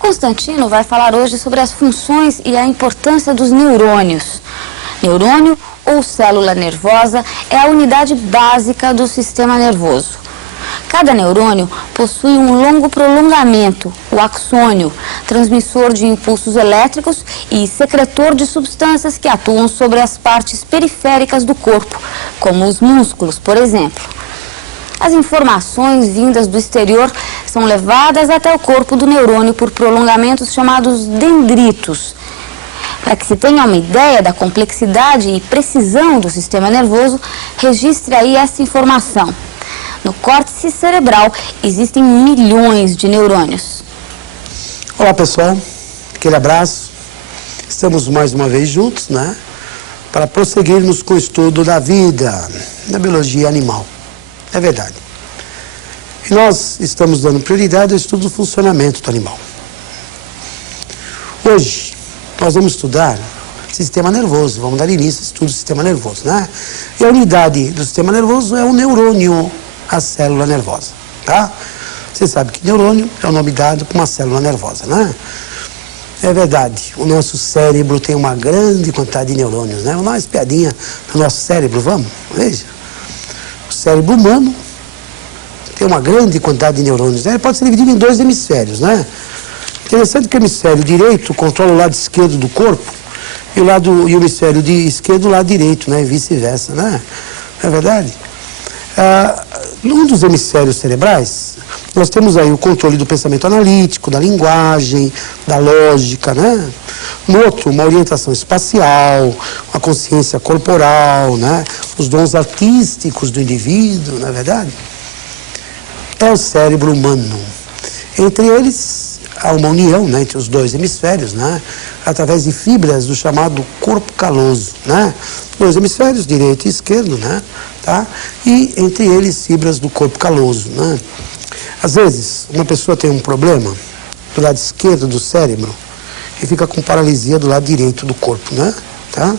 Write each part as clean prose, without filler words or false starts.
Constantino vai falar hoje sobre as funções e a importância dos neurônios. Neurônio ou célula nervosa é a unidade básica do sistema nervoso. Cada neurônio possui um longo prolongamento, o axônio, transmissor de impulsos elétricos e secretor de substâncias que atuam sobre as partes periféricas do corpo, como os músculos, por exemplo. As informações vindas do exterior são levadas até o corpo do neurônio por prolongamentos chamados dendritos. Para que se tenha uma ideia da complexidade e precisão do sistema nervoso, registre aí essa informação. No córtex cerebral existem milhões de neurônios. Olá pessoal, aquele abraço. Estamos mais uma vez juntos, né? Para prosseguirmos com o estudo da vida, da biologia animal. É verdade. E nós estamos dando prioridade ao estudo do funcionamento do animal. Hoje, nós vamos estudar sistema nervoso. Vamos dar início ao estudo do sistema nervoso, né? E a unidade do sistema nervoso é o neurônio, a célula nervosa, tá? Você sabe que neurônio é o nome dado para uma célula nervosa, né? É verdade, o nosso cérebro tem uma grande quantidade de neurônios, né? Vamos dar uma espiadinha no nosso cérebro, vamos? Veja. O cérebro humano tem uma grande quantidade de neurônios, né? Ele pode ser dividido em dois hemisférios, né? Interessante que o hemisfério direito controla o lado esquerdo do corpo e o hemisfério esquerdo o lado direito, né? E vice-versa, né? Não é verdade? Num dos hemisférios cerebrais, nós temos aí o controle do pensamento analítico, da linguagem, da lógica, né? No outro, uma orientação espacial, uma consciência corporal, né? Os dons artísticos do indivíduo, não é verdade? É o cérebro humano. Entre eles, há uma união, né, entre os dois hemisférios, né? Através de fibras do chamado corpo caloso, né? Dois hemisférios, direito e esquerdo, né? Tá? E entre eles fibras do corpo caloso, né? Às vezes, uma pessoa tem um problema do lado esquerdo do cérebro e fica com paralisia do lado direito do corpo, né? Tá?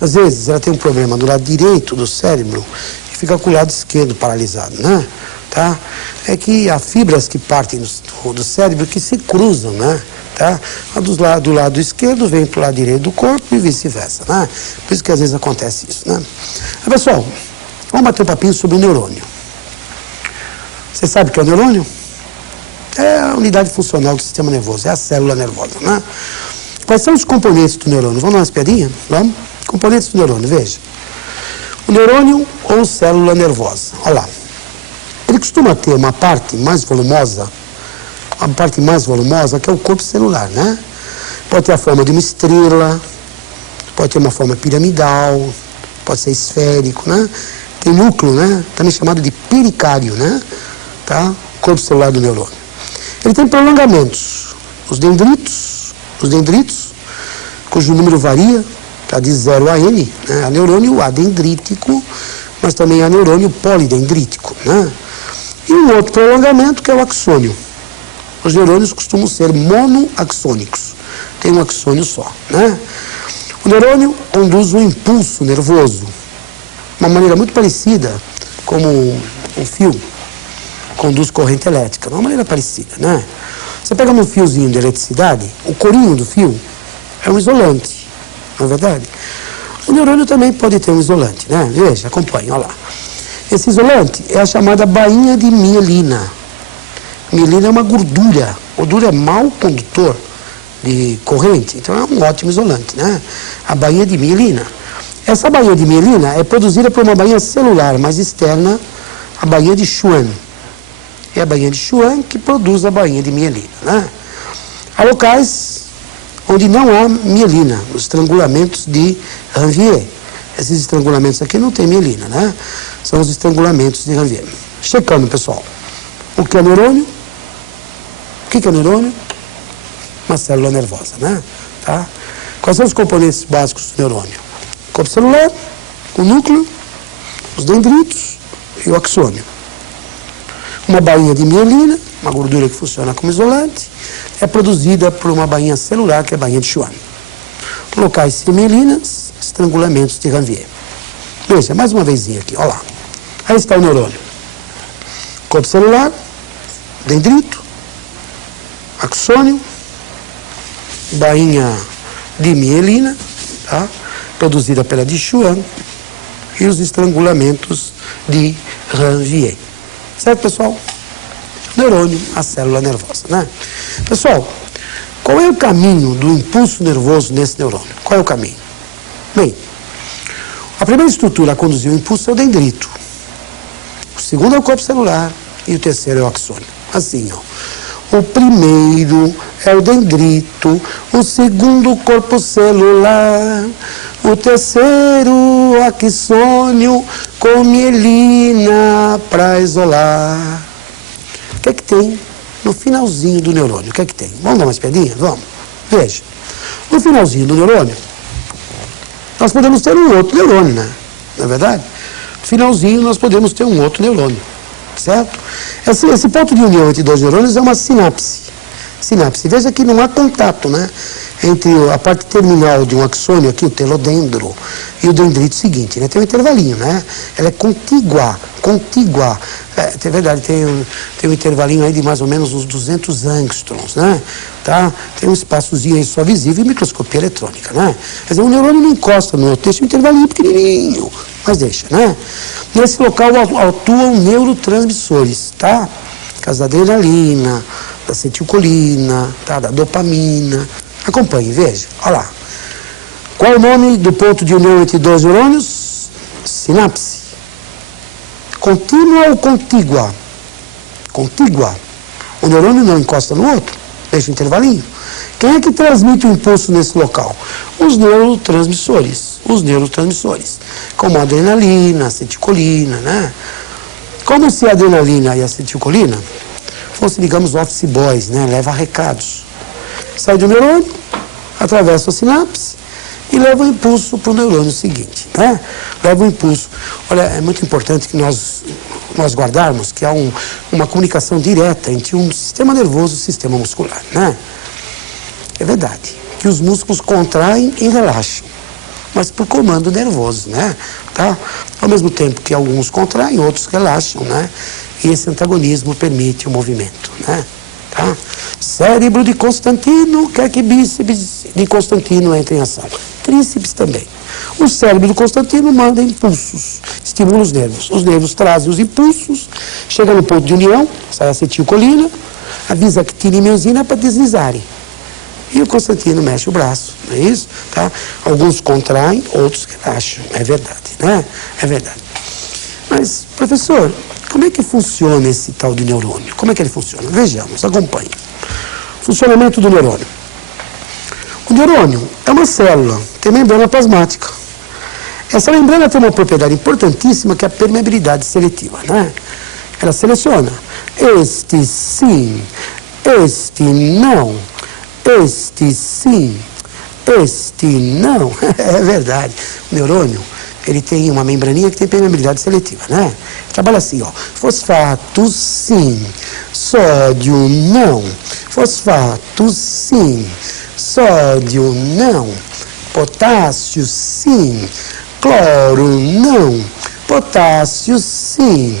Às vezes, ela tem um problema do lado direito do cérebro e fica com o lado esquerdo paralisado, né? Tá? É que há fibras que partem do cérebro que se cruzam, né? Tá? Do lado esquerdo vem para o lado direito do corpo e vice-versa, né? Por isso que às vezes acontece isso, né? Mas, pessoal, vamos bater um papinho sobre o neurônio. Você sabe o que é o neurônio? É a unidade funcional do sistema nervoso, é a célula nervosa, né? Quais são os componentes do neurônio? Vamos dar uma espiadinha? Vamos? Componentes do neurônio, veja. O neurônio ou célula nervosa, olha lá. Ele costuma ter uma parte mais volumosa, que é o corpo celular, né? Pode ter a forma de uma estrela, pode ter uma forma piramidal, pode ser esférico, né? Tem núcleo, né? Também chamado de pericárdio, né? Tá? Corpo celular do neurônio. Ele tem prolongamentos, os dendritos, cujo número varia, tá? De 0 a N, né? Há neurônio adendrítico, mas também há neurônio polidendrítico, né? E um outro prolongamento que é o axônio. Os neurônios costumam ser monoaxônicos, tem um axônio só, né? O neurônio conduz um impulso nervoso, de uma maneira muito parecida como um fio conduz corrente elétrica, de uma maneira parecida, né? Você pega um fiozinho de eletricidade, o corinho do fio é um isolante, não é verdade? O neurônio também pode ter um isolante, né? Veja, acompanhe, olha lá. Esse isolante é a chamada bainha de mielina. Mielina é uma gordura. Gordura é mau condutor de corrente, então é um ótimo isolante, né? A bainha de mielina. Essa bainha de mielina é produzida por uma bainha celular mais externa, a bainha de Schwann. É a bainha de Schwann que produz a bainha de mielina, né? Há locais onde não há mielina, os estrangulamentos de Ranvier. Esses estrangulamentos aqui não tem mielina, né? São os estrangulamentos de Ranvier. Checando, pessoal. O que é neurônio? O que é neurônio? Uma célula nervosa, né? Tá? Quais são os componentes básicos do neurônio? O corpo celular, o núcleo, os dendritos e o axônio. Uma bainha de mielina, uma gordura que funciona como isolante, é produzida por uma bainha celular, que é a bainha de Schwann. Locais sem mielinas, estrangulamentos de Ranvier. Veja, mais uma vezinha aqui, olha lá. Aí está o neurônio. Corpo celular, dendrito, axônio, bainha de mielina, tá? Produzida pela de Schwann, e os estrangulamentos de Ranvier. Certo, pessoal? Neurônio, a célula nervosa, né? Pessoal, qual é o caminho do impulso nervoso nesse neurônio? Qual é o caminho? Bem, a primeira estrutura a conduzir o impulso é o dendrito. O segundo é o corpo celular e o terceiro é o axônio. Assim, ó. O primeiro é o dendrito, o segundo o corpo celular, o terceiro o axônio com mielina para isolar. O que é que tem no finalzinho do neurônio? O que é que tem? Vamos dar uma espiadinha? Vamos. Veja. No finalzinho do neurônio, nós podemos ter um outro neurônio, né? Não é verdade? No finalzinho, nós podemos ter um outro neurônio. Certo? Esse ponto de união entre dois neurônios é uma sinapse. Sinapse. Veja que não há contato, né? Entre a parte terminal de um axônio aqui, o telodendro, e o dendrito seguinte, né? Tem um intervalinho, né? Ela é contígua. É verdade, tem um intervalinho aí de mais ou menos uns 200 angstroms, né? Tá? Tem um espaçozinho aí só visível em microscopia eletrônica, né? Quer dizer, o neurônio não encosta no outro, deixa um intervalinho pequenininho, mas deixa, né? Nesse local atuam neurotransmissores, tá? Caso da adrenalina, da acetilcolina, tá? Da dopamina. Acompanhe, veja, olha lá. Qual é o nome do ponto de união entre dois neurônios? Sinapse. Contínua ou contígua? Contígua. O neurônio não encosta no outro, deixa um intervalinho. Quem é que transmite o impulso nesse local? Os neurotransmissores. Como a adrenalina, a acetilcolina, né? Como se a adrenalina e a acetilcolina fossem, digamos, office boys, né? Leva recados. Sai do neurônio, atravessa a sinapse e leva o impulso para o neurônio seguinte, né? Leva o impulso. Olha, é muito importante que nós guardarmos que há uma comunicação direta entre um sistema nervoso e o sistema muscular, né? É verdade que os músculos contraem e relaxam, mas por comando nervoso, né? Tá? Ao mesmo tempo que alguns contraem, outros relaxam, né? E esse antagonismo permite o movimento, né? Tá? Cérebro de Constantino quer que bíceps de Constantino entre em ação. Tríceps também. O cérebro do Constantino manda impulsos, estimula os nervos trazem os impulsos, chega no ponto de união, sai a acetilcolina, avisa a actina e miosina para deslizarem. E o Constantino mexe o braço, não é isso? Tá? Alguns contraem, outros relaxam, é verdade, né? É verdade. Mas, professor, como é que funciona esse tal de neurônio? Como é que ele funciona? Vejamos, acompanhe. Funcionamento do neurônio. O neurônio é uma célula, tem membrana plasmática. Essa membrana tem uma propriedade importantíssima que é a permeabilidade seletiva, né? Ela seleciona este sim, este não, este sim, este não. É verdade. O neurônio, ele tem uma membraninha que tem permeabilidade seletiva, né? Trabalha assim, ó. Fosfato sim, sódio não. Fosfato sim, sódio não. Potássio sim, cloro não. Potássio sim,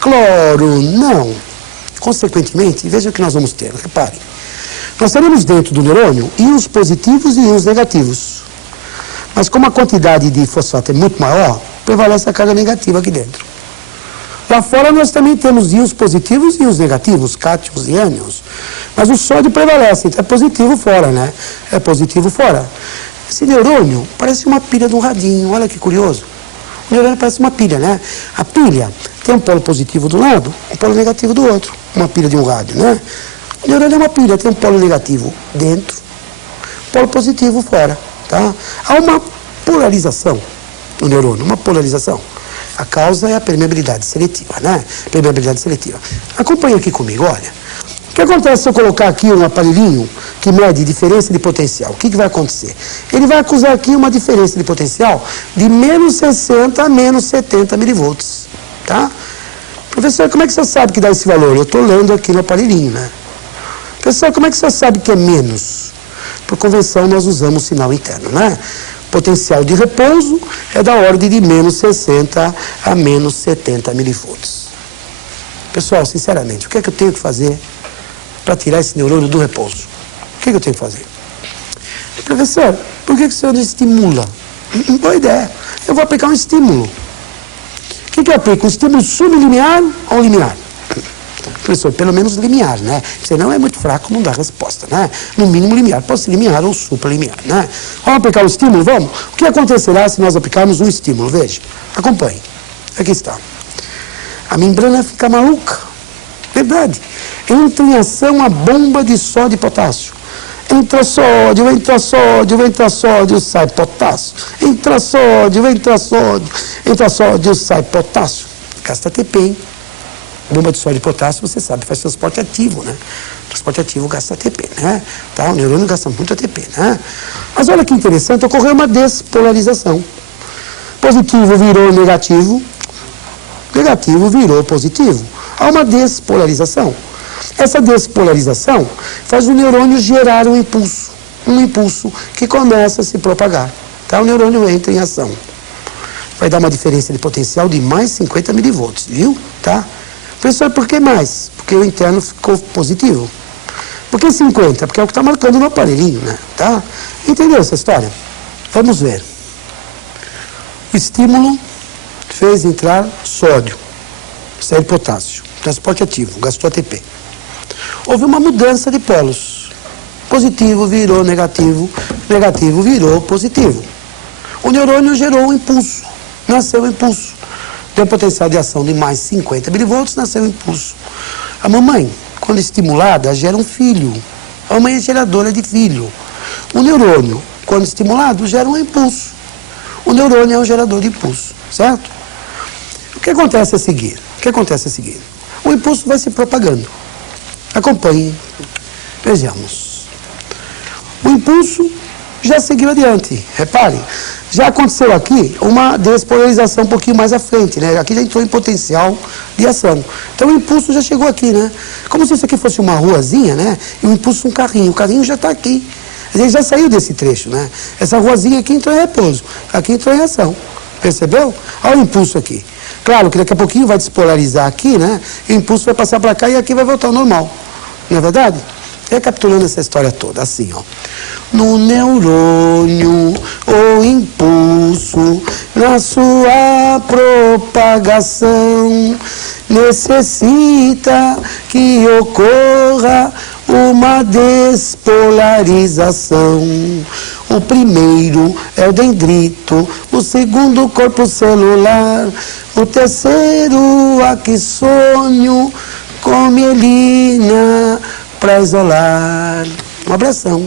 cloro não. Consequentemente, veja o que nós vamos ter, reparem. Nós teremos dentro do neurônio íons positivos e íons negativos. Mas como a quantidade de fosfato é muito maior, prevalece a carga negativa aqui dentro. Lá fora nós também temos íons positivos e íons negativos, cátions e ânions. Mas o sódio prevalece, então é positivo fora, né? É positivo fora. Esse neurônio parece uma pilha de um radinho, olha que curioso. O neurônio parece uma pilha, né? A pilha tem um polo positivo do lado, um polo negativo do outro. Uma pilha de um rádio, né? O neurônio é uma pilha, tem um polo negativo dentro, polo positivo fora, tá? Há uma polarização no neurônio, uma polarização. A causa é a permeabilidade seletiva, né? Permeabilidade seletiva. Acompanhe aqui comigo, olha. O que acontece se eu colocar aqui um aparelhinho que mede diferença de potencial? O que vai acontecer? Ele vai acusar aqui uma diferença de potencial de menos 60 a menos 70 milivolts, tá? Professor, como é que você sabe que dá esse valor? Eu estou lendo aqui no aparelhinho, né? Professor, como é que você sabe que é menos? Por convenção, nós usamos o sinal interno, né? Potencial de repouso é da ordem de menos 60 a menos 70 milivolts. Pessoal, sinceramente, o que é que eu tenho que fazer para tirar esse neurônio do repouso. O que eu tenho que fazer? Professor, por que o senhor não estimula? Boa ideia. Eu vou aplicar um estímulo. O que eu aplico? Um estímulo sublimiar ou limiar? Professor, pelo menos limiar, né? Senão é muito fraco, não dá resposta, né? No mínimo limiar. Pode ser limiar ou supralimiar, né? Vamos aplicar o estímulo? Vamos? O que acontecerá se nós aplicarmos um estímulo? Veja, acompanhe. Aqui está. A membrana fica maluca. Verdade. Entra em ação a bomba de sódio e potássio. Entra sódio, entra sódio, entra sódio, sai potássio. Entra sódio, entra sódio, sai potássio. Gasta ATP, hein? Bomba de sódio e potássio, você sabe, faz transporte ativo, né? Transporte ativo gasta ATP, né? Tá? O neurônio gasta muito ATP, né? Mas olha que interessante, ocorreu uma despolarização. Positivo virou negativo, negativo virou positivo. Há uma despolarização. Essa despolarização faz o neurônio gerar um impulso que começa a se propagar. Tá? O neurônio entra em ação. Vai dar uma diferença de potencial de mais 50 milivolts, viu? Tá? Professor, por que mais? Porque o interno ficou positivo. Por que 50? Porque é o que está marcando no aparelhinho, né? Tá? Entendeu essa história? Vamos ver. O estímulo fez entrar sódio, saiu potássio, transporte ativo, gastou ATP. Houve uma mudança de polos. Positivo virou negativo, negativo virou positivo. O neurônio gerou um impulso, nasceu um impulso. Deu potencial de ação de mais 50 milivolts, nasceu um impulso. A mamãe, quando estimulada, gera um filho. A mamãe é geradora de filho. O neurônio, quando estimulado, gera um impulso. O neurônio é um gerador de impulso, certo? O que acontece a seguir? O impulso vai se propagando. Acompanhe, vejamos. O impulso já seguiu adiante, reparem. Já aconteceu aqui uma despolarização um pouquinho mais à frente, né? Aqui já entrou em potencial de ação. Então o impulso já chegou aqui, né? Como se isso aqui fosse uma ruazinha, né? E o impulso um carrinho. O carrinho já está aqui. Ele já saiu desse trecho, né? Essa ruazinha aqui entrou em repouso. Aqui entrou em ação. Percebeu? Olha o impulso aqui. Claro que daqui a pouquinho vai despolarizar aqui, né? E o impulso vai passar para cá e aqui vai voltar ao normal. Não é verdade? Recapitulando essa história toda, assim, ó. No neurônio, o impulso, na sua propagação, necessita que ocorra uma despolarização. O primeiro é o dendrito, o segundo o corpo celular, o terceiro axônio com mielina para isolar. Um abração.